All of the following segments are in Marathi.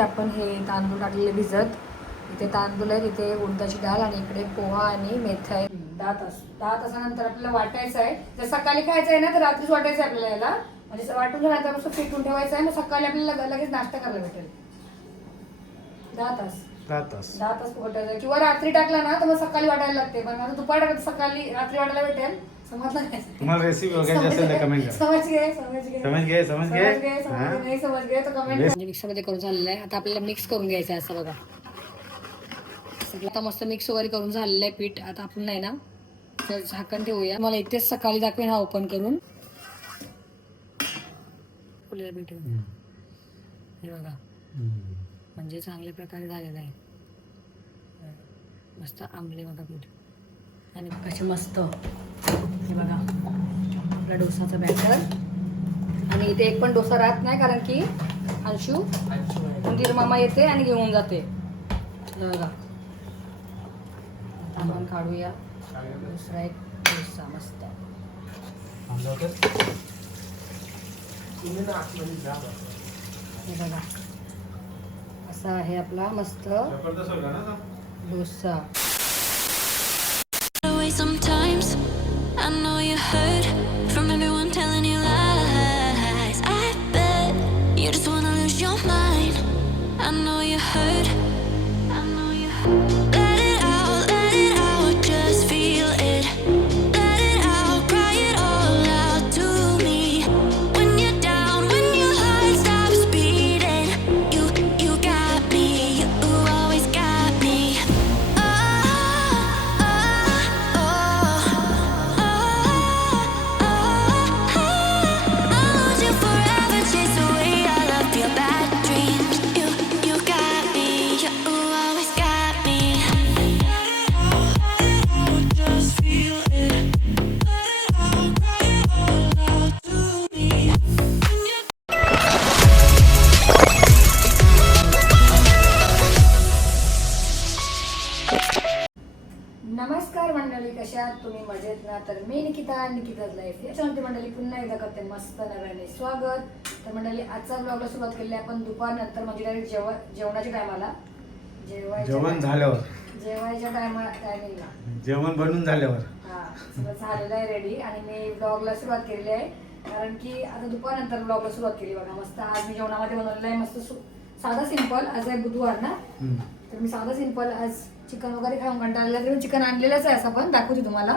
आपण हे तांदूळ टाकलेले भिजत. इथे तांदूळ आहे, इथे उडदाची डाळ आणि इकडे पोहा आणि मेथी आहे. 10 तासानंतर आपल्याला वाटायचं आहे. जर सकाळी खायचं आहे ना तर रात्रीच वाटायचं आहे आपल्याला याला. म्हणजे वाटून झाल्यानंतर फेटून ठेवायचं आहे. मग सकाळी आपल्याला लगेच नाश्ता करायला भेटेल. 10 तास वाटायचं किंवा रात्री टाकला ना तर मग सकाळी वाटायला लागते. पण आता दुपारी टाकत सकाळी रात्री वाटायला भेटेल. समजलं काय? तुम्हाला रेसिपी वगैरे असेल तर कमेंट करा. समज घे नाही समज घे तर कमेंट. म्हणजे मिक्सरमध्ये करून झालेलं आहे. आता आपल्याला मिक्स करून घ्यायचं आहे असं बघा. आता मस्त मिक्स वगैरे करून झालेलं आहे पीठ. आता आपण नाही ना झाकण ठेवूया. मला इथेच सकाळी दाखवेन हा ओपन करून. पीठ हे बघा म्हणजे चांगल्या प्रकारे झालेलं आहे. मस्त आंबले बघा पीठ आणि कसे मस्त हे बघा आपला डोसाचा बॅटर. आणि इथे एक पण डोसा राहत नाही कारण की अंशू उंदीर मामा येते आणि घेऊन जाते. बघा आपण काढूया दुसरा एक डोसा मस्त. हे बघा असा आहे आपला मस्त dosa. Sometimes I know you heard from everyone telling you lies. I bet you just wanna lose your mind. I know you heard. Let it out, just feel it. Let it out, cry it all out to me. When you're down, when your heart stops beating, you got me, you always got me. नमस्कार मंडळी, कशा आहात तुम्ही? मजेत ना? तर मी निकिताज लाईफ याच्यावरती मंडळी पुन्हा एकदा करते मस्त नव्याने स्वागत. तर मंडळी आजचा ब्लॉगला सुरुवात केली आपण दुपारनंतर म्हणजे डायरेक्ट जेवणाच्या टायमाला जेवायच्या टायमिंगला जेवण बनवून झाल्यावर हा सगळं झालेलं आहे रेडी. आणि मी ब्लॉगला सुरुवात केलेली आहे कारण की आता दुपारनंतर ब्लॉगला सुरुवात केली बघा. मस्त आज मी जेवणामध्ये बनवलेलं आहे मस्त साधा सिंपल. आज आहे बुधवार ना तर मी साधा सिंपल आज चिकन वगैरे खाऊन कंटाळलेला तरी चिकन आणलेलंच आहे असं पण दाखवते तुम्हाला.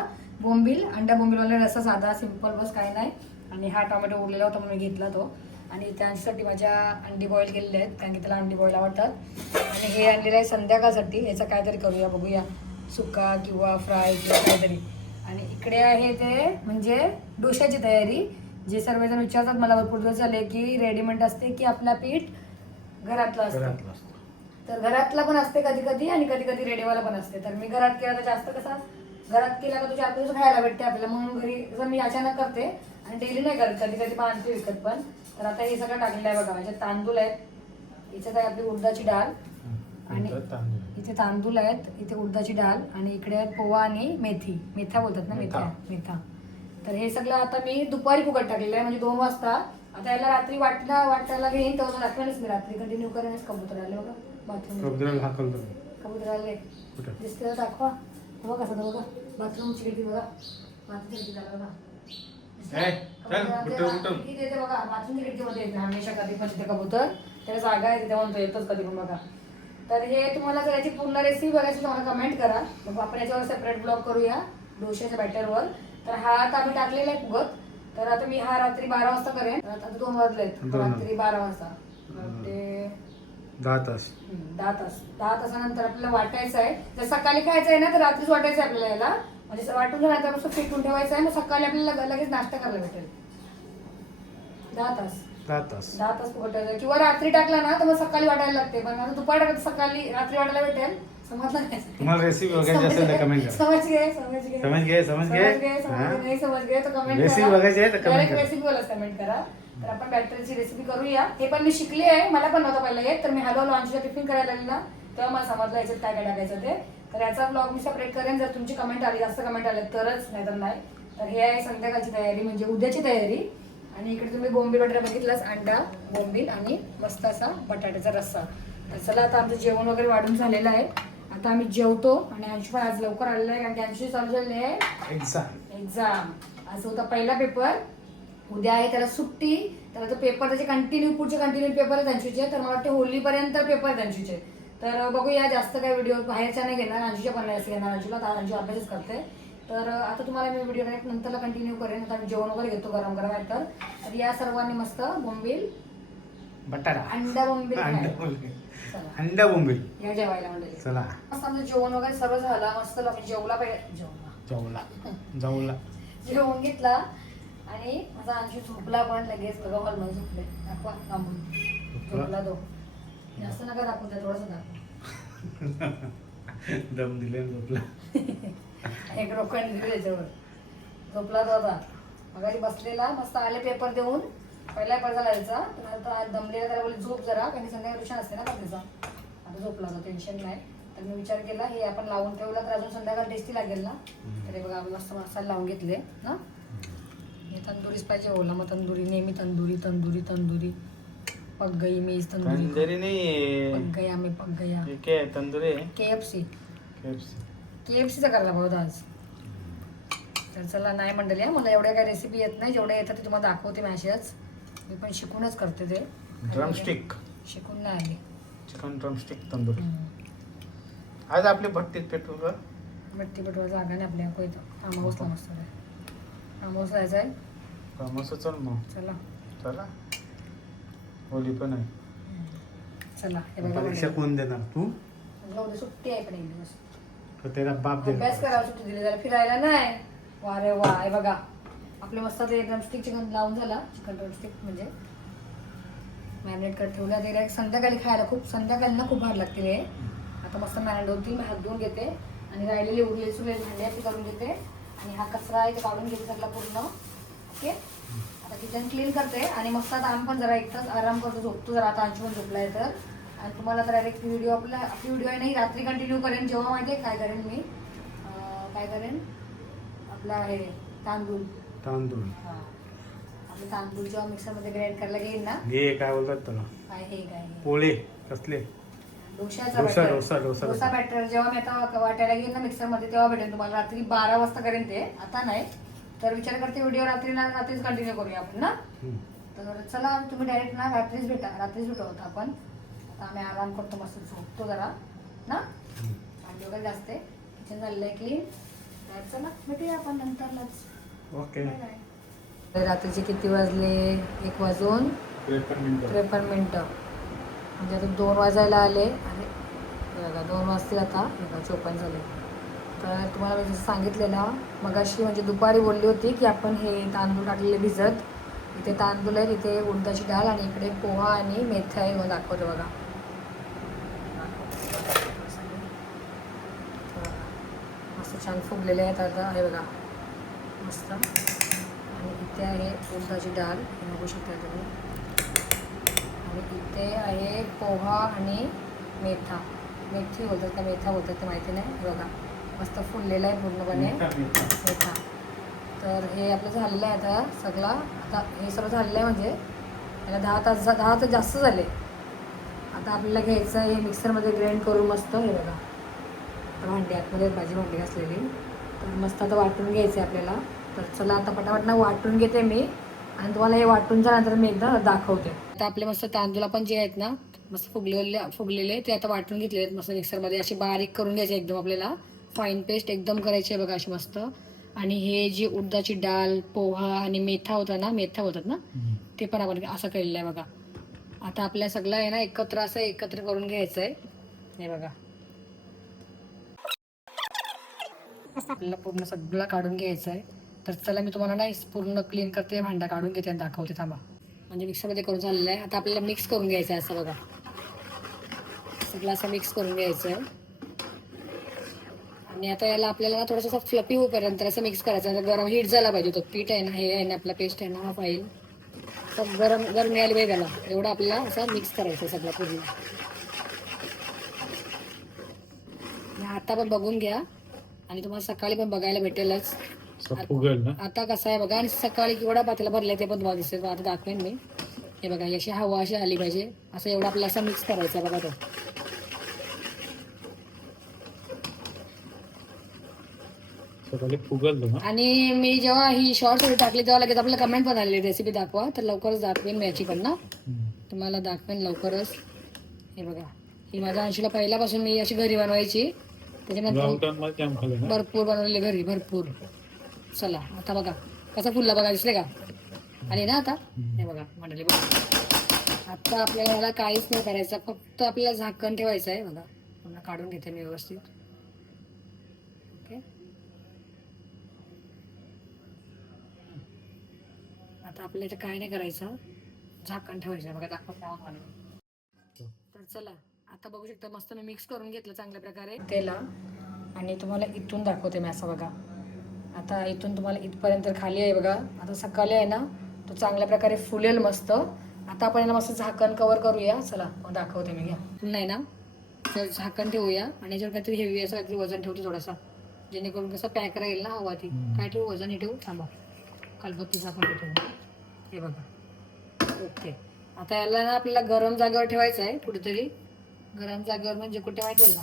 अंडा बोंबील रस्सा साधा सिंपल बस काही नाही. आणि हा टोमॅटो उरलेला होता म्हणून मी घेतला तो. आणि त्यांच्यासाठी माझ्या अंडी बॉईल केलेले आहेत कारण की त्याला अंडी बॉईल आवडतात. आणि हे आणलेलं आहे संध्याकाळसाठी. याचा काहीतरी करूया बघूया सुका किंवा फ्राय किंवा काहीतरी. आणि इकडे आहे ते म्हणजे डोशाची तयारी. जे सर्वजण विचारतात मला भरपूर दिवस झाले की रेडीमेड असते की आपला पीठ घरातलं असतं. तर घरातला पण असते कधी कधी आणि कधी कधी रेडीवाला पण असते. तर मी घरात केला तर जास्त कसा घरात केला का तो 4 दिवस खायला भेटते आपल्याला म्हणून घरी जर मी अचानक करते आणि डेली नाही करत कधी कधी आणते विकत पण. तर आता हे सगळं टाकलेलं आहे बघा. म्हणजे तांदूळ आहेत, इथे आपली उडदाची डाळ आणि इथे तांदूळ आहेत, इथे उडदाची डाळ आणि इकडे आहेत पोहा आणि मेथ्या बोलतात ना मेथा. तर हे सगळं आता मी दुपारी फुकट टाकलेलं आहे म्हणजे 2 वाजता. आता याला रात्री वाटायला घेईन तेव्हा दाखवेनच मी रात्री कंटिन्यू करेनच. कबूतर आले बघा कबूतर आले दिसते दाखवा. बघा कसं बघा बाथरूमची खिडकी बघा. बाथरूमची खिडकी झाला बघा बघा बाथरूमच्या खिडकीमध्ये येते हमेशा कधी पण तिथे कबूतर. त्याला जागा आहे तिथे म्हणतो येतोच कधी पण बघा. तर हे तुम्हाला जर याची पूर्ण रेसिपी बघायची तर मला कमेंट करा. मग आपण याच्यावर सेपरेट ब्लॉग करूया डोशाच्या बॅटरवर. तर हा आता आम्ही टाकलेला आहे फुगत. तर आता मी हा रात्री 12 वाजता करेन. आता 2 वाजलेत रात्री 12 वाजता. ते 10 तासानंतर आपल्याला वाटायचं आहे. जर सकाळी खायचं आहे ना तर रात्रीच वाटायचं आहे आपल्याला याला. म्हणजे वाटून झाल्यानंतर फेटून ठेवायचं आहे. मग सकाळी आपल्याला लगेच नाश्ता करायला भेटेल. 10 तास वाटायचं किंवा रात्री टाकला ना तर मग सकाळी वाटायला लागते. पण आता दुपारी टाकत सकाळी रात्री वाटायला भेटेल. समजलं काय? तुम्हाला रेसिपी वगैरे असेल तर कमेंट करा. समज घे तर कमेंट करा. रेसिपीवरच कमेंट करा. तर आपण बॅटरीची रेसिपी करूया. हे पण मी शिकली आहे. मला पण नव्हतं पहिला येत. तर मी हळूहळू अंशूला टिफिन करायला लागली ना तेव्हा मला समजलं याच्यात काय काय टाकायचं ते. तर याचा ब्लॉग मी सेपरेट करेन जर तुमची कमेंट आली जास्त कमेंट आले तरच, नाही तर नाही. तर हे आहे संध्याकाळची तयारी म्हणजे उद्याची तयारी. आणि इकडे तुम्ही बोंबील वगैरे बघितलास अंडा बोंबील आणि मस्त असा बटाट्याचा रस्सा. तर चला आता आमचं जेवण वगैरे वाढून झालेलं आहे. आता आम्ही जेवतो आणि अंशू पण आज लवकर आलेला आहे कारण की अंशू चालू झालेली आहे एक्झाम. आज होता पहिला पेपर, उद्या आहे त्याला सुट्टी. तर तो पेपर त्याचे पुढचे कंटिन्यू पेपर आहेत अंशूचे. तर मला वाटते होलीपर्यंत पेपर आहेत अंशूचे. तर बघूया, जास्त काय व्हिडिओ बाहेरच्या नाही घेणार, अंशूच्या पण नाही घेणार. अंशूला अंशू अभ्यासच करते. तर आता तुम्हाला मी व्हिडिओ डायरेक्ट नंतरला कंटिन्यू करेन. आता मी जेवण वगैरे घेतो गरम गरम आहे. तर या सर्वांनी मस्त बोंबील बटाटा अंडा बोंबील अंडा बोंबील या जेवायला मंडळी. चला मस्त आमचं जेवण वगैरे सर्व झाला. मस्त जेवला पाहिजे जाऊला जेवण घेतला आणि माझा अंशू झोपला पण लगेच. बघा हॉलमध्ये झोपले. दाखवा थांबून झोपला तो. जास्त नका दाखवून द्या, थोडंसं दाखवा. दम दिले झोपला. एक रोखण दिली त्याच्यावर झोपला तो आता. मग बसलेला मस्त आले पेपर देऊन. पहिला पेपर झाला याचा. तर आता दमलेला त्याला बोलले झोप जरा, कारण संध्याकाळी ट्युशन असते ना बाकीचा. आता झोपला होता, टेन्शन नाही. तर मी विचार केला हे आपण लावून ठेवला तर अजून संध्याकाळ टेस्टी लागेल ना. तर हे बघा आम्ही मस्त मसाला लावून घेतले ना. हे तंदुरीच पाहिजे. ओला मग तंदुरी, नेहमी तंदुरी पक गई मेज तंदुरी नाही पक गया मी पक गया. काय तंदुरी KFC चा करायला पाहत आज. तर चला नाही मंडळी, मला एवढ्या काही रेसिपी येत नाही. जेवढ्या येतात ते तुम्हाला दाखवते मॅशच. मी पण शिकूनच करते ते. ड्रमस्टिक शिकून नाही आली. Chicken drumstick tandoori. आज आपले भट्टीत पेटवलं. भट्टी पेटवा जागा नाही आपल्या इथं. फार्म हाऊसला मस्त आहे. फार्म हाऊस जायचं आहे. मस्त चल मग चला होली पण आहे. चला हे बघा परीक्षा कोण देणार तू? उद्या सुट्टी आहे पण एक दिवस. तो तेरा बाप दे. अभ्यास करायला सुट्टी दिली, त्याला फिरायला नाही. वा रे वा. हे बघा आपले मस्त ते ड्रमस्टिक चिकन लावून झाला. चिकन ड्रमस्टिक म्हणजे मॅरिनेट करत ठेवला. ते डायरेक्ट संध्याकाळी खायला संध्याकाळी ना खूप भारी लागते हे. आता मस्त मॅरिनेट होतील. मी हात धुवून घेते आणि राहिलेले उरलेले सुरलेले भांडे ते करून घेते. आणि हा कचरा आहे ते काढून घेते सगळा पूर्ण. ओके, आता किचन क्लीन करते आणि मस्त आता आम्ही पण जरा एक तास आराम करतो, झोपतो जरा. आता अंशू पण झोपलाय तर. आणि तुम्हाला तर डायरेक्ट व्हिडिओ आपली व्हिडिओ आहे नाही रात्री कंटिन्यू करेन. जेव्हा माहिती आहे काय करेन मी, काय करेन आपला हे तांदूळ हां आपले तांदूळ जेव्हा मिक्सरमध्ये ग्राइंड करायला घेईन ना. हे काय बोलतात त्याला, काय पोळे कसले, डोसा बॅटर. जेव्हा मी आता वाटायला घेईन ना मिक्सरमध्ये तेव्हा भेटेल तुम्हाला. रात्री 12 वाजता करेन ते, आता नाही. तर विचार करते व्हिडिओ रात्रीच कंटिन्यू करूया आपण ना. तर चला तुम्ही डायरेक्ट ना रात्रीच भेटू होता आपण. आता आम्ही आराम करतो, मस्त झोपतो जरा ना. भांडी वगैरे जास्त आहे, किचन झालेलं आहे क्लीन. तर चला भेटूया आपण नंतरलाच. ओके. रात्रीचे किती वाजले? 1 वाजून 53 मिनटं. म्हणजे आता 2 वाजायला आले आणि बघा 2 वाजतील आता. बघा 54 झाले. तर तुम्हाला मी जसं सांगितलेलं मगाशी, म्हणजे दुपारी बोलली होती की आपण हे तांदूळ टाकलेले भिजत. इथे तांदूळ आहे, इथे उडदाची डाळ आणि इकडे पोहा आणि मेथी आहे. मग दाखवते बघा. मस्त छान फुगलेले आहेत आता. हे बघा मस्त. आणि इथे आहे उडदाची डाळ, हे बघू शकता तुम्ही. आणि इथे आहे पोहा आणि मेथी बोलतात का मेथा बोलतात ते माहिती नाही. हे बघा मस्त फुललेलं आहे पूर्णपणे मेथा. तर हे आपलं झालेलं आहे आता सगळं. आता हे सगळं झालेलं आहे म्हणजे त्याला 10 तास जास्त झाले. आता आपल्याला घ्यायचं आहे मिक्सरमध्ये ग्राइंड करून मस्त. हे बघा भांडी आतमध्ये भाजी भांडी घासलेली. तर मस्त आता वाटून घ्यायचं आहे आपल्याला. तर चला आता पटापट वाटून घेते मी आणि तुम्हाला हे वाटून झाल्यानंतर मी एकदा दाखवते. आता आपले मस्त तांदूळ पण जे आहेत ना मस्त फुगलेले ते आता वाटून घेतले आहेत मस्त मिक्सरमध्ये. अशी बारीक करून घ्यायचे एकदम, आपल्याला फाईन पेस्ट एकदम करायची आहे बघा अशी मस्त. आणि हे जी उडदाची डाळ, पोहा आणि मेथा होतात ना ते पण आपण असं केलेलं आहे बघा. आता आपल्या सगळं आहे ना एकत्र करून घ्यायचं आहे. हे बघा आपल्याला पूर्ण सगळं काढून घ्यायचं आहे. तर चला मी तुम्हाला ना पूर्ण क्लीन करते, भांडा काढून घेते आणि दाखवते. थांबा. म्हणजे मिक्सरमध्ये करून झालेलं आहे. आता आपल्याला मिक्स करून घ्यायचं आहे असं बघा. सगळं असं मिक्स करून घ्यायचं आहे. आणि आता याला आपल्याला ना थोडंसं फ्लपी होईपर्यंत असं मिक्स करायचं. गरम हीट झाला पाहिजे. तो पीठ आहे ना, हे आहे ना आपला पेस्ट आहे ना, हा फाईल सब गरम यायला पाहिजे त्याला. एवढं आपल्याला असं मिक्स करायचं सगळं पूर्ण. आता पण बघून घ्या आणि तुम्हाला सकाळी पण बघायला भेटेलच. आता कसं आहे बघा. आणि सकाळी केवढा पातेला भरलाय ते पण तुम्हाला दिसेल. आता दाखवेन मी. हे बघा अशी हवा अशी आली पाहिजे. असं एवढं आपल्याला असं मिक्स करायचं बघा. तो सकाळी फुगल ना. आणि मी जेव्हा ही शॉर्ट्स टाकली तेव्हा लगेच आपल्याला कमेंट पण आलेली रेसिपी दाखवा, तर लवकरच दाखवेन मी याची पण ना, तुम्हाला दाखवेन लवकरच. हे बघा, ही माझ्या अंशीला पहिल्यापासून मी अशी घरी बनवायची, त्याच्यानंतर भरपूर बनवलेली घरी भरपूर. चला आता बघा कसा फुलला बघा, दिसले का आली ना आता. हे बघा मंडळी बघा, आता आपल्याला ह्याला काहीच नाही करायचं, फक्त आपल्याला झाकण ठेवायचं आहे. बघा पुन्हा काढून घेते मी व्यवस्थित. ओके, आता आपल्याला इथे काय नाही करायचं, झाकण ठेवायचं. बघा दाखवत. तर चला आता बघू शकता, मस्त मी मिक्स करून घेतलं चांगल्या प्रकारे तेला. आणि तुम्हाला इथून दाखवते मी असं बघा. आता इथून तुम्हाला इथपर्यंत खाली आहे बघा. आता सकाळी आहे ना तो चांगल्या प्रकारे फुलेल मस्त. आता आपण याला मस्त झाकण कवर करूया. चला मग दाखवते मी. घ्या नाही ना, तर झाकण ठेवूया आणि याच्यावर काहीतरी हेवी असं काहीतरी वजन ठेवते थोडासा, जेणेकरून कसं पॅक राहील ना हवा ती. काय ठेवू वजन, हे ठेवू, थांबा कालबत्ती झाकण ठेवू. हे बघा ओके. आता याला ना आपल्याला गरम जागेवर ठेवायचं आहे, कुठेतरी गरम जागेवर. म्हणजे कुठे माहिती आहे का,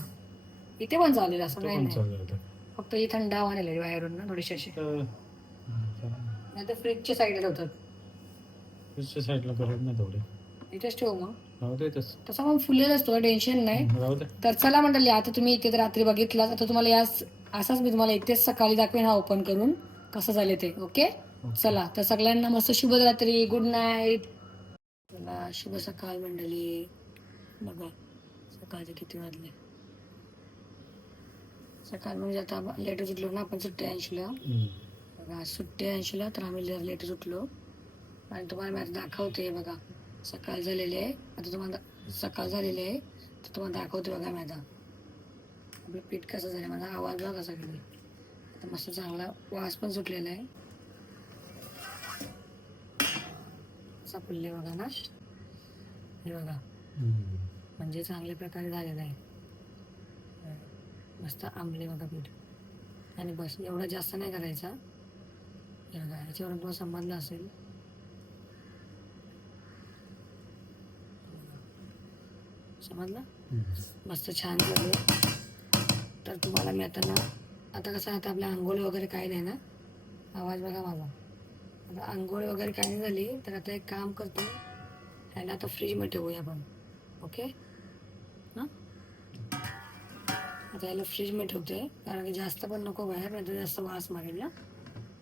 इथे पण चालेल असं काही नाही, फक्त ही थंड हवा नेलेली बाहेरून ना थोडीशी अशी. नाही तर फ्रीजच्या साईडला ठेवतात. फ्रीजच्या साईडला करत नाही थोडे, इथेच ठेवू मग. राहू दे तसा मग फुलेल असतो, टेन्शन नाही. राहू दे. तर चला मंडळी, आता तुम्ही इथे रात्री बघितला, आता तुम्हाला याच असाच मी तुम्हाला इथेच सकाळी दाखवेन हा ओपन करून कसं झाले ते. ओके चला, तर सगळ्यांना मस्त शुभ रात्री, गुड नाईट. चला शुभ सकाळ मंडळी. बघा सकाळचे किती वाजले. सकाळ म्हणजे आता लेटच उठलो ना आपण, सुट्टी 80ला. बघा सुट्टी 80ला, तर आम्ही लेटच उठलो. आणि तुम्हाला मी आता दाखवते. बघा सकाळ झालेली आहे, आता तुम्हाला सकाळ झालेली आहे, तर तुम्हाला दाखवते. बघा मी आता आपलं पीठ कसं झालं, माझा आवाज बघा कसा गेला. आता मस्त चांगला वास पण सुटलेला आहे. असा फुलले बघा ना, हे बघा म्हणजे चांगल्या प्रकारे झालेलं आहे. मस्त आंबले बघा पीठ. आणि बस एवढं जास्त नाही करायचा. हे बघा याच्यावरून तुम्हाला समजलं असेल. समजलं, मस्त छान झालं. तर तुम्हाला मी आता ना, आता कसं आता आपल्या आंघोळी वगैरे काही नाही ना, आवाज बघा माझा. आता आंघोळी वगैरे काही नाही झाली, तर आता एक काम करतो, ह्याला आता फ्रीजमध्ये ठेवूया आपण. ओके हां, आता याला फ्रीजमध्ये ठेवते, कारण की जास्त पण नको बाहेर, नाही तर जास्त वास मारेल ना.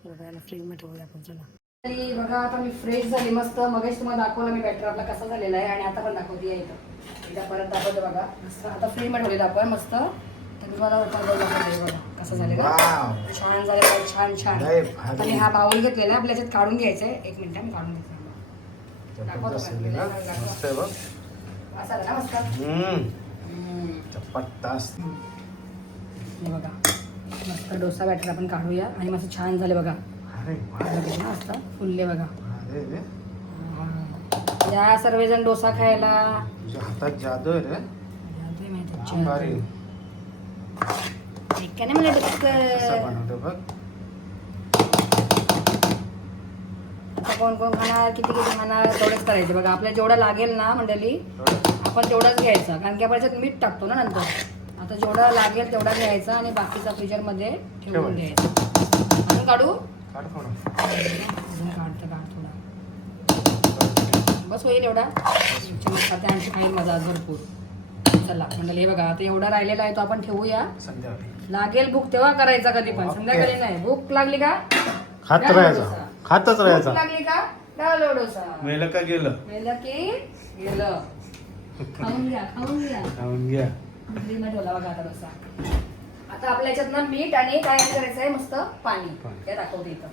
बघा याला फ्रीजमध्ये ठेवूया आपण. चला तरी बघा आता मी फ्रेश झाली मस्त. मगाशी तुम्हाला दाखवलं मी बॅटर आपला कसा झालेला आहे, आणि आता पण दाखवते इथं. एकदा परत दाखवते बघा. मस्त आता फ्रीजमध्ये ठेवलेलं आपण मस्त. तर तुम्हाला बघा कसं झालेलं, छान झालेलं, छान छान. आणि हा बाउल घेतलेला आपल्या याच्यात काढून घ्यायचा आहे. एक मिनिट मी काढून घेतला. दाखवतो मस्त हे बघा. मस्त डोसा बॅटर आपण काढूया, आणि मस्त छान झाले बघा. मस्त फुलले बघा. या सर्वजण डोसा खायला. हातात जादू आहे रे. कोण कोण खाणार, किती किती खाणार, तेवढंच करायचं बघा. आपल्याला जेवढं लागेल ना मंडळी, आपण तेवढंच घ्यायचं, कारण की आपण याच्यात मीठ टाकतो ना नंतर. आता जेवढं लागेल तेवढा घ्यायचा, आणि बाकीचा फ्रीजरमध्ये ठेवून घ्यायचा. अजून काढू, काढतो थोडा, बस होईल एवढा. त्यांची काही मजा भरपूर. चला मंडळी हे बघा, आता एवढा राहिलेला आहे तो आपण ठेवूया. लागेल भूक तेव्हा करायचा, कधी पण संध्याकाळी नाही. भूक लागली का खातच राहायचा. लागली का डावलो डोसा. मेलं का गेलं, मेलं की गेलं. खाऊन घ्या, खाऊन घ्या, खाऊन घ्या. ठेवला बघा आता डोसा. आता आपल्या याच्यात ना मीठ आणि काय करायचं आहे, मस्त पाणी. ते दाखवते इथं.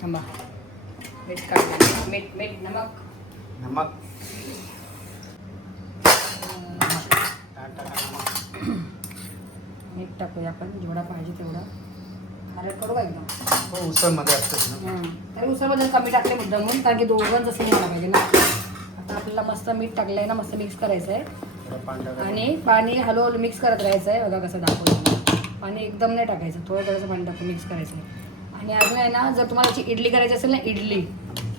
थांबा, मीठ काढ, मीठ मीठ नमक नमक मीठ टाकूया आपण जेवढा पाहिजे तेवढा. खारट करू का एकदम. हो उसळमध्ये असतेच ना. तरी उसळमध्ये कमी टाकले मुद्दा म्हणून, कारण की दोघं जसं नाही पाहिजे ना. आता आपल्याला मस्त मीठ टाकलंय ना, मस्त मिक्स करायचं आहे. आणि पाणी हळूहळू मिक्स करत राहायचं आहे. बघा कसं दाखवलं. पाणी एकदम नाही टाकायचं, थोडं थोडंसं पाणी टाकून मिक्स करायचं आहे. आणि अजून आहे ना, जर तुम्हाला याची इडली करायची असेल ना, इडली,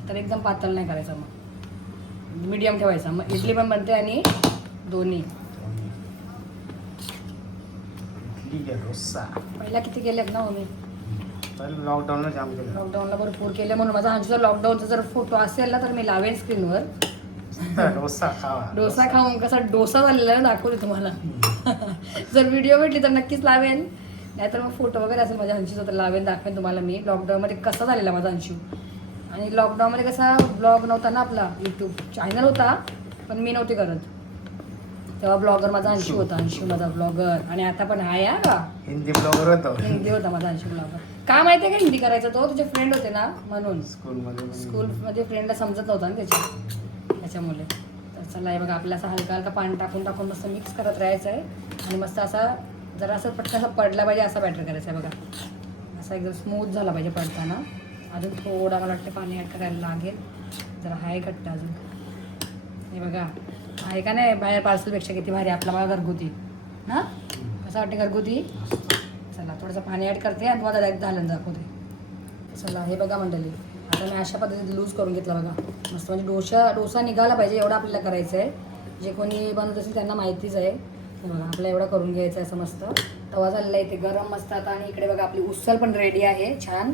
तर एकदम पातळ नाही करायचं, मग मीडियम ठेवायचा. मग इडली पण बनते आणि दोन्ही. इडली डोसा पहिला किती केलेत ना हो मी पहिले लॉकडाऊनला जाम केलं लॉकडाऊनला भरपूर केले म्हणून माझा अंशूचा लॉकडाऊनचा जर फोटो असेल ना तर मी लावेन स्क्रीनवर. डोसा खावा डोसा खाऊन कसा डोसा झालेला आहे दाखवते तुम्हाला. जर व्हिडिओ भेटली तर नक्कीच लावेन, नाहीतर मग फोटो वगैरे असेल माझ्या अंशूचा तर लावेन, दाखवेन तुम्हाला मी लॉकडाऊनमध्ये कसा झालेला माझा अंशू. आणि लॉकडाऊनमध्ये कसा ब्लॉग नव्हता ना आपला, यूट्यूब चॅनल होता पण मी नव्हती करत तेव्हा. ब्लॉगर माझा अंशू होता, अंशू माझा ब्लॉगर. आणि आता पण आहे हा का हिंदी ब्लॉगर होतो हिंदी होता माझा अंशू ब्लॉगर. का माहिती आहे का हिंदी करायचा तो, तुझे फ्रेंड होते ना म्हणून. स्कूलमध्ये फ्रेंडला समजत नव्हता ना त्याच्यामुळे. तर चला हे बघा आपल्याला असं हलका हलका पाणी टाकून टाकून मस्त मिक्स करत राहायचं आहे. आणि मस्त असा जरा असं पटकन असा पडला पाहिजे असा बॅटर करायचा आहे बघा. असा एकदम स्मूथ झाला पाहिजे पडताना. अजून थोडा मला वाटतं पाणी ॲड करायला लागेल, जरा हाय घट्ट अजून. हे बघा आहे का नाही बाहेर पार्सलपेक्षा किती भारी आपला मला घरगुती ना. कसं वाटते घरगुती. चला थोडंसं पाणी ॲड करते आणि तुम्हाला डायरेक्ट झालं दाखवते. चला हे बघा मंडळी आता मी अशा पद्धतीने लूज करून घेतला बघा मस्त. म्हणजे डोसा निघाला पाहिजे एवढं आपल्याला करायचं आहे. जे कोणी बनवत असेल त्यांना माहितीच आहे. हे बघा आपल्याला एवढं करून घ्यायचं आहे असं मस्त. तवा झालेला आहे ते गरम मस्त आता. आणि इकडे बघा आपली उसळ पण रेडी आहे छान.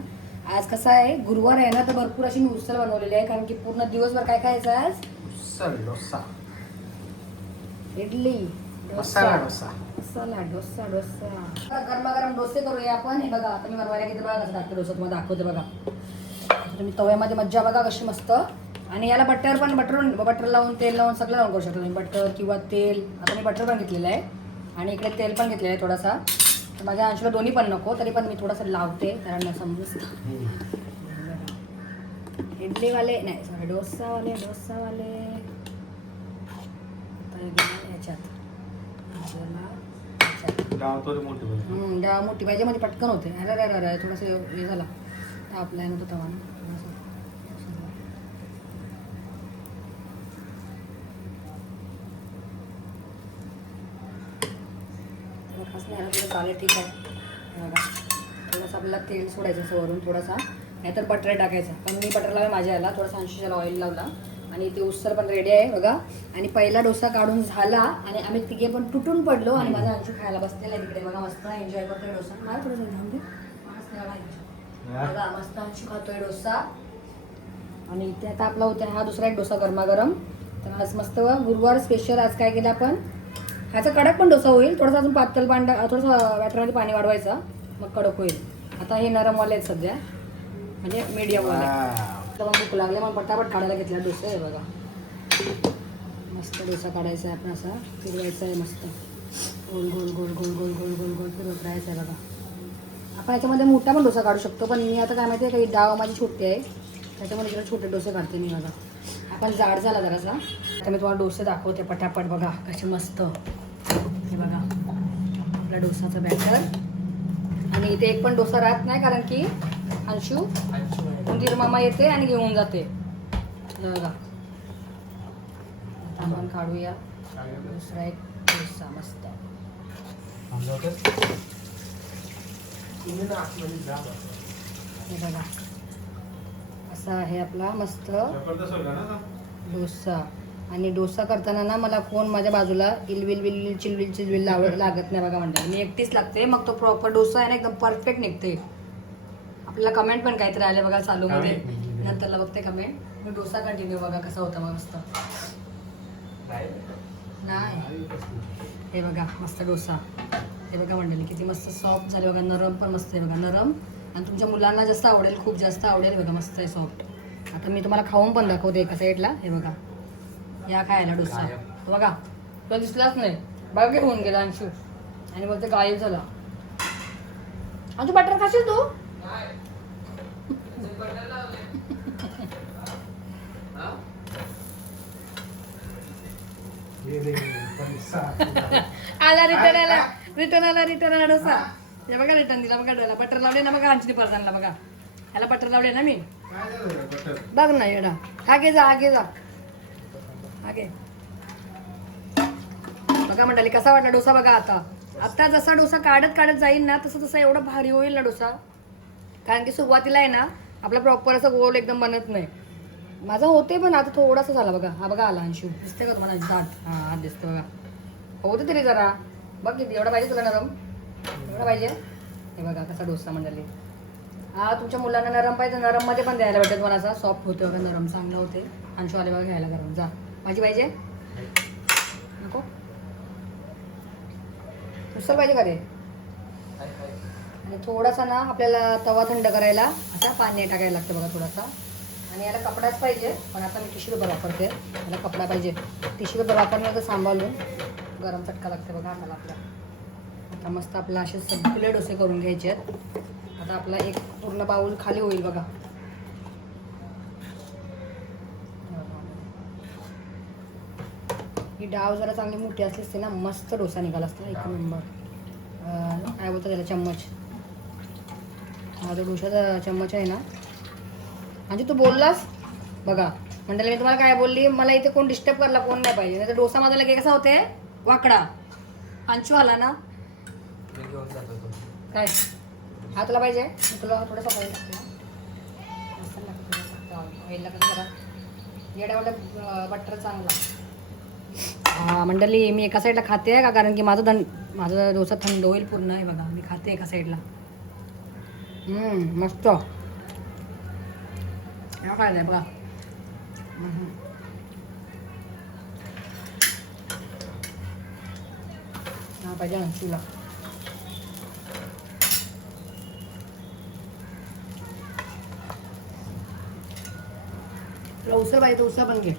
आज कसं आहे गुरुवार आहे ना तर भरपूर अशी मी उसळ बनवलेली आहे, कारण की पूर्ण दिवसभर काय खायचं आहे आज. डोसा इडली मसाला डोसा मसाला डोसा डोसा. गरमागरम डोसे करूया आपण. हे बघा आता मी बनवायला किती बघा कसं टाकते डोसा तुम्हाला दाखवते बघा. तुम्ही तव्यामध्ये मज्जा बघा कशी मस्त. आणि याला बटर लावून तेल लावून सगळं लावून करू शकता तुम्ही, बटर किंवा तेल. आता मी बटर पण घेतलेलं आहे आणि इकडे तेल पण घेतलेलं आहे थोडासा. तर माझ्या अंशूला दोन्ही पण नको तरी पण मी थोडंसं लावते कारण समजून. इडलीवाले नाही सॉरी डोसावाले ह्याच्यात डाळ मोठी पाहिजे म्हणजे पटकन होते. अरे थोडंसं हे झाला तापलाय नव्हतं तवा थोडंसं. चालेल ठीक आहे. बघा थोडंसं आपल्याला तेल सोडायचं असं वरून थोडासा, नाहीतर बटर टाकायचं. पण मी बटर लावलं माझ्या याला, थोडासा अंशूला ऑइल लावला. आणि ते उसळ पण रेडी आहे बघा. आणि पहिला डोसा काढून झाला आणि आम्ही तिघे पण तुटून पडलो. आणि माझा अंशू खायला बसलेला आहे तिकडे बघा मस्त एन्जॉय करतोय डोसा. मला थोडं जाऊन दे बघा मस्त अंशू खातोय डोसा. आणि इथे आता आपला होता हा दुसरा एक डोसा गरमागरम. तर आज मस्त गुरुवार स्पेशल आज काय केलं आपण, ह्याचा कडक पण डोसा होईल. थोडासा अजून पातळ पाणी थोडंसं बॅटरमध्ये पाणी वाढवायचं मग कडक होईल. आता हे नरमवाले आहेत सध्या म्हणजे मीडियमवाले. मग भूक लागले मग पटापट काढायला घेतला डोसा. आहे बघा मस्त डोसा काढायचा आहे आपण असा फिरवायचा आहे मस्त गोल गोल गोल गोल गोल गोल गोल गोल फिरवत राहायचं आहे बघा. आपण याच्यामध्ये मोठा पण डोसा काढू शकतो पण मी आता काय माहिती आहे काही डाव माझी छोटी आहे त्याच्यामध्ये इकडे छोटे डोसे काढते मी बघा. आपण जाड झाला जरासा. आता मी तुम्हाला डोसे दाखवते पटापट बघा कसे मस्त. हे बघा आपला डोसाचा बॅटर. आणि इथे एक पण डोसा राहत नाही कारण की अंशू उंदीर मामा येते आणि घेऊन जाते. बघा आपण काढूया दुसरा एक डोसा मस्त. हे बघा असा आहे आपला मस्त डोसा. आणि डोसा करताना ना मला कोण माझ्या बाजूला इलविल चिलविल लागत नाही बघा म्हणतात. मी एकटीच लागते मग तो प्रॉपर डोसा आहे ना एकदम परफेक्ट निघते. आपल्याला कमेंट पण काहीतरी आले बघा चालूमध्ये नंतरला बघते कमेंट. मी डोसा कंटिन्यू बघा कसा होता मग मस्त. नाही हे बघा मस्त डोसा. हे बघा मंडळी किती मस्त सॉफ्ट झाले बघा. नरम पण मस्त आहे बघा नरम. आणि तुमच्या मुलांना जास्त आवडेल खूप जास्त आवडेल बघा मस्त आहे सॉफ्ट. आता मी तुम्हाला खाऊन पण दाखवते एका साईडला. हे बघा या खायला डोसा बघा तुला दिसलाच नाही बघा की होऊन गेला अंशू. आणि मग ते गायब झाला. आणि तू बटर खाशील तू आला रिटर्न आला डोसा. हे बघा रिटर्न दिला बघा डोला. बटर लावले ना बघा अंशनी परत आणला बघा. ह्याला बटर लावले ना मी बघ ना येडा. हा घे जा बघा मंडळी कसा वाटला डोसा बघा. आता जसा डोसा काढत जाईल ना तसं एवढा भारी होईल ना डोसा. कारण की सुरुवातीला आहे ना आपला प्रॉपर असं गोल एकदम बनत नाही. माझा होते पण आता थोडासा झाला बघा. हा बघा आला अंशू दिसते का तुम्हाला दात. हा दिसते बघा होते तरी जरा बघ किती एवढा पाहिजे तुला नरम. एवढा पाहिजे. हे बघा कसा डोसा मंडळी. हा तुमच्या मुलांना नरम पाहिजे, नरममध्ये पण द्यायला भेटेल तुम्हाला. असा सॉफ्ट होतो बघा, नरम चांगलं होते. अंशूवाले बघा घ्यायला गरम. जा भाजी पाहिजे नको, उसळ पाहिजे का रे? आणि थोडासा ना आपल्याला तवा थंड करायला असा पाणी टाकायला लागतं बघा थोडासा. आणि याला कपडाच पाहिजे, पण आता मी टिश्यू पेपर वापरते. याला कपडा पाहिजे. टिश्यू पेपर वापरण्याचं सांभाळून गरम चटका लागते बघा हाताला आपल्या. आता मस्त आपला असे सगळे डोसे करून घ्यायचे आहेत. आता आपला एक पूर्ण बाऊल खाली होईल बघा. ही डाव जरा चांगली मोठी असली असते ना, मस्त डोसा निघाला असता एक नंबर. काय बोलतो त्याला, चम्मच. हा जो डोशाचा चम्मच आहे ना. म्हणजे तू बोललास बघा म्हणजे मी तुम्हाला काय बोलली, मला इथे कोण डिस्टर्ब करायला कोण नाही पाहिजे. नाही तर डोसा माझा लगे कसा होते वाकडा. अंशू आला ना काय, हा तुला पाहिजे? मी तुला थोडंसं ऑइल टाकते. मस्त लागतं ऑइलला कसं जरा येड्यावाला बटर चांगला. हा मंडळी मी एका साईडला खाते का, कारण की माझा डोसा थंड होईल पूर्ण. आहे बघा मी खाते एका साईडला. मस्त काय नाही बघा. हा पाहिजे अंशूला. तुला उसळ पाहिजे तर उसळ पण घे.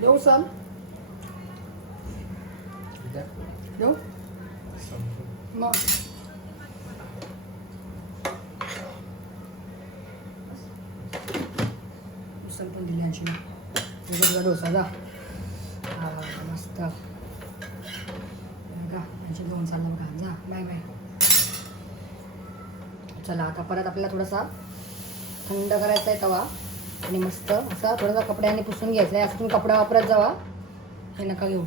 येऊ सर येऊ मग. उसळ पण दिली अंशी तुझा डोसा जा. हा मस्त बघा अंशी घेऊन चालला बघा. जा बाय बाय. चला आता परत आपल्याला थोडासा थंड करायचा आहे तवा. आणि मस्त असा थोडासा कपड्याने पुसून घ्यायचा आहे. असं तुम्ही कपडा वापरत जावा, हे नका घेऊ.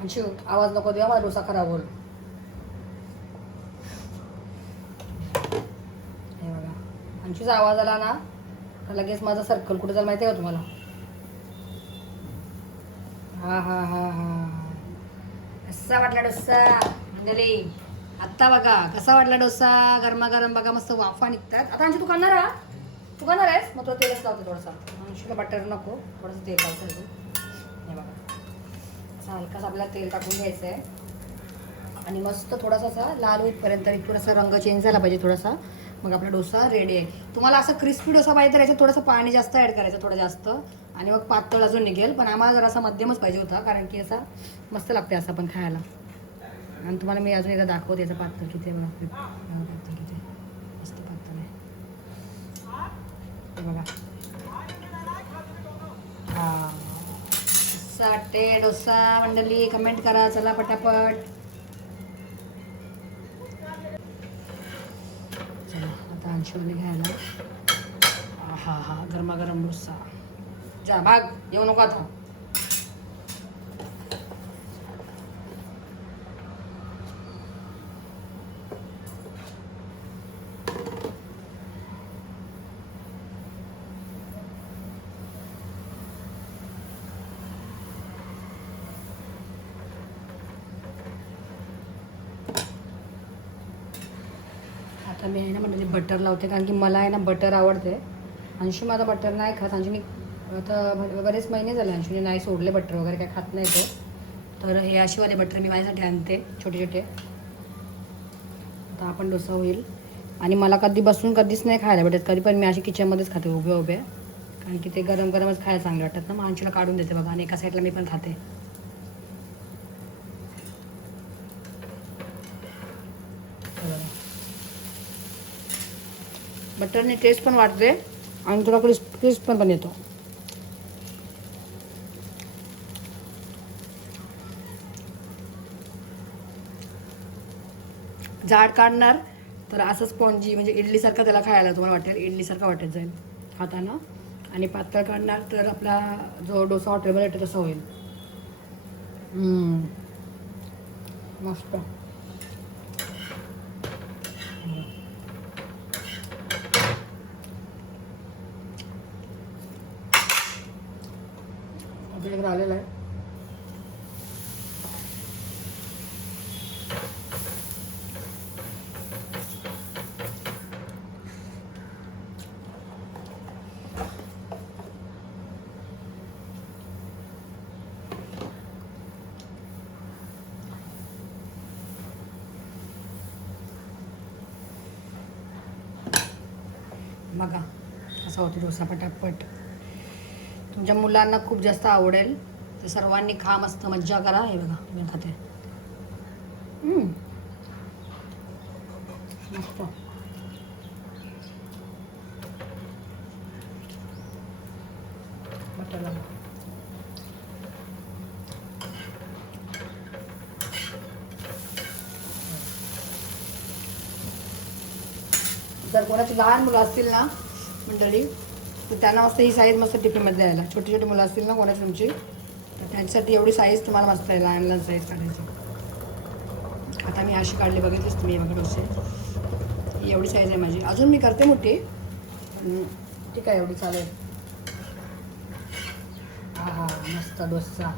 अंशू आवाज नको देवा, माझा डोसा खराब होईल. हे बघा अंशूचा आवाज आला ना तर लगेच माझा सर्कल कुठे जाईल माहिती आहे का तुम्हाला? हा हा हा हा कसा वाटला डोसा मंडळी? आत्ता बघा कसा वाटला डोसा, गरमागरम बघा, मस्त वाफा निघतात. आता अंशू तू करणार आहे? तू करणार आहेस? मग तुला तेलच लावते थोडासा. अंशूला बटर नको, थोडंसं तेल लावतं तू. हे बघा असा हलकाच आपल्याला तेल टाकून घ्यायचं आहे. आणि मस्त थोडासा असा लाल होईपर्यंत थोडासा रंग चेंज झाला पाहिजे थोडासा. मग आपला डोसा रेडी आहे. तुम्हाला असं क्रिस्पी डोसा पाहिजे तर याच्यात थोडंसं पाणी जास्त ॲड करायचं, थोडं जास्त. आणि मग पातळ अजून निघेल. पण आम्हाला जरा असा मध्यमच पाहिजे होता, कारण की असा मस्त लागते असं पण खायला. आणि तुम्हाला मी अजून एकदा दाखवते याचं पातळ किती आहे बघा. पातळ किती मस्त पातळ आहे हे बघा. हा कसा वाटते डोसा मंडळी? कमेंट करा चला पटापट. चला आता अंशूने घ्यायला. हा हा गरमागरम डोसा. जा भाग, येऊ नको आता. आता मी आहे ना म्हणजे बटर लावते, कारण की मला आहे ना बटर आवडते. अंशू माझा बटर नाही खात. अंशू मी आता बरेच महिने झाले अंशूने नाही सोडले बटर वगैरे, काय खात नाही तो. तर हे अशीवाले बटर मी माझ्यासाठी आणते छोटे छोटे. आता आपण डोसा होईल. आणि मला कधी बसून कधीच नाही खायला भेटत, कधी पण मी अशी किचनमध्येच खाते उभ्या उभ्या, कारण की ते गरम गरमच खायला चांगलं वाटतात ना. मग अंशूला काढून देते बघा, आणि एका साईडला मी पण खाते. बटरने टेस्ट पण वाढते आणि थोडा क्रिस्प पण येतो. जाड काढणार तर असं स्पॉन्जी म्हणजे इडलीसारखं त्याला खायला तुम्हाला वाटेल, इडलीसारखं वाटत जाईल खाताना. आणि पातळ काढणार तर आपला जो डोसा हॉटेलमध्ये येतो तसा होईल. मस्त. अजून एक राहिलेला आहे. बघा असा होतो डोसा पटापट. तुमच्या मुलांना खूप जास्त आवडेल तर सर्वांनी खा, मस्त मज्जा करा. हे बघा मी खाते. मस्त. बटर लावून. जर कोणाची लहान मुलं असतील ना मंडळी तर त्यांना मस्त ही साईज मस्त टिफिनमध्ये द्यायला. छोटी छोटी मुलं असतील ना कोणाची तुमची तर त्यांच्यासाठी एवढी साईज तुम्हाला मस्त आहे. लहान लहान साईज काढायची. आता मी अशी काढली, बघितलीच तुम्ही बघा डोसे. ही एवढी साईज आहे माझी. अजून मी करते मोठी पण ठीक आहे, एवढी चालेल. हा हा मस्त डोसा.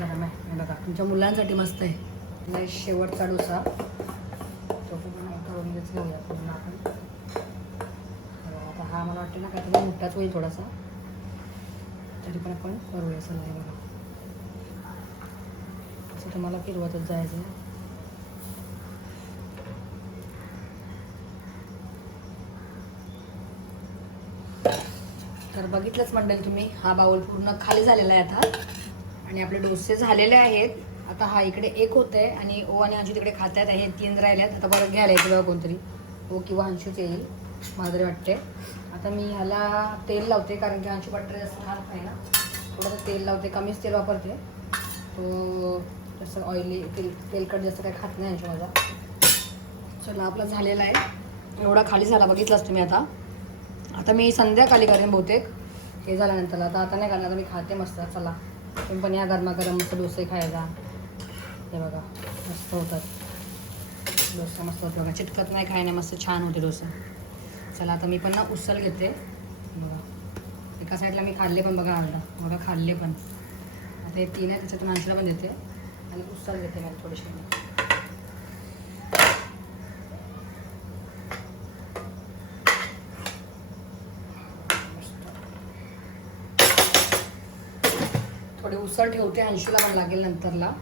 गरम आहे. हे बघा तुमच्या मुलांसाठी मस्त आहे. नाही शेवटचा डोसा तो पण करूनच घेऊया पूर्ण आपण. आता हा मला वाटतं ना काहीतरी मोठाच होईल थोडासा, तरी पण आपण करूया. चला हे बघा असं तुम्हाला फिरवतच जायचं आहे. तर बघितलंच मंडळी तुम्ही, हा बाउल पूर्ण खाली झालेला आहे आता आणि आपले डोसे झालेले आहेत. आता हा इकडे एक होत आहे आणि ओ आणि अंशू तिकडे खात आहेत. हे 3 राहिले आहेत. आता परत घ्यायला येते बघा कोणतरी, ओ किंवा अंशूच येईल मला तरी वाटते. आता मी ह्याला तेल लावते कारण की अंशू बटर जास्त खात नाही ना. थोडंसं तेल लावते, कमीच तेल वापरते. तो तसं ऑइली तेलकट जास्त काही खात नाही अंशू माझा. चला आपला झालेला आहे. एवढा खाली झाला बघितलाच तुम्ही. आता मी संध्याकाळी करेन बहुतेक हे झाल्यानंतर. आता नाही करणार, आता मी खाते मस्त. चला तुम्ही पण या गरमागरम मस्त डोसे खायला. हे बघा मस्त होतात डोसा. मस्त होतं बघा, चिटकत नाही, काय नाही, मस्त छान होते डोसा. चला आता मी पण ना उसल घेते. बघा एका साईडला मी खाल्ले पण बघा, अर्धा बघा खाल्ले पण. आता हे 3 आहे त्याच्यातून अंशला पण देते आणि उसल घेते मला थोडीशी. थोडी उसळ ठेवते, अंशूला पण लागेल नंतरला.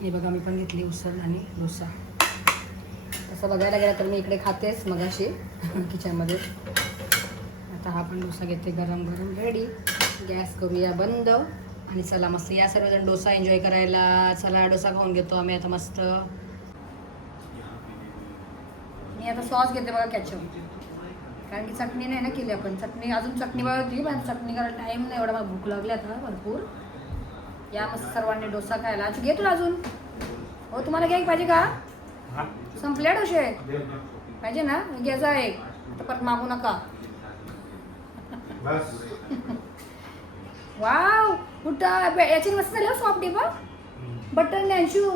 हे बघा मी पण घेतली उसळ आणि डोसा. तसं बघायला गेलं तर मी इकडे खातेच मगाशी किचनमध्ये. आता हा पण डोसा घेते गरम गरम रेडी. गॅस करूया बंद आणि चला मस्त या सर्वजण डोसा एन्जॉय करायला. चला डोसा खाऊन घेतो आम्ही आता मस्त. मी आता सॉस घेते बघा, कॅचअप. कारण की चटणी नाही ना केली आपण. चटणी अजून चटणी बनवती पण चटणी करायला टाईम नाही एवढा. मला भूक लागली आता भरपूर. या मस्त सर्वांनी डोसा खायला. आज घे तुला अजून. हो तुम्हाला घ्या पाहिजे का? संपले डोसे पाहिजे ना? घ्यायचा एक. आता परत मागू नका. वाव कुठं याची मस्त झाली सॉफ्ट आहे बघ. बटर नॅन्शू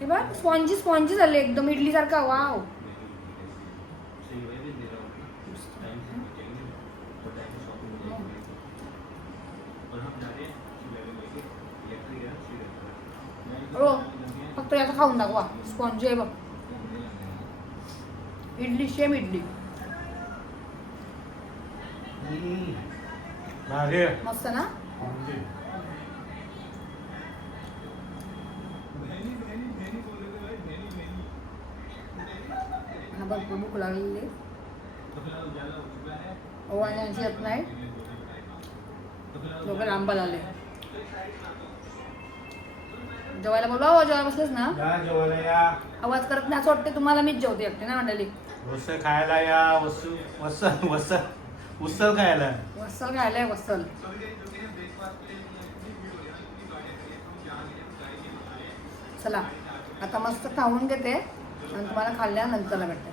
हे बघ, स्पॉन्जी स्पॉन्जी झाले एकदम इडलीसारखा. वाव हो फक्त याचा खाऊन दाखवा. स्पॉन्जी आहे बघ, इडली सेम इडली. मस्त ना? भरपूर भूक लागलेली. ओ आणि यांची येत नाही, दोघं लांबल आले. जेवायला बोलवा. हो जेवायला बसलेस ना? आवाज करत नाही असं वाटते तुम्हाला. मीच जेवते एकटे ना मंडळी. डोसे खायला या. उसल खायला. वसल खायला आहे वसल. चला आता मस्त खाऊन घेते आणि तुम्हाला खाल्ल्यानंतर भेटते.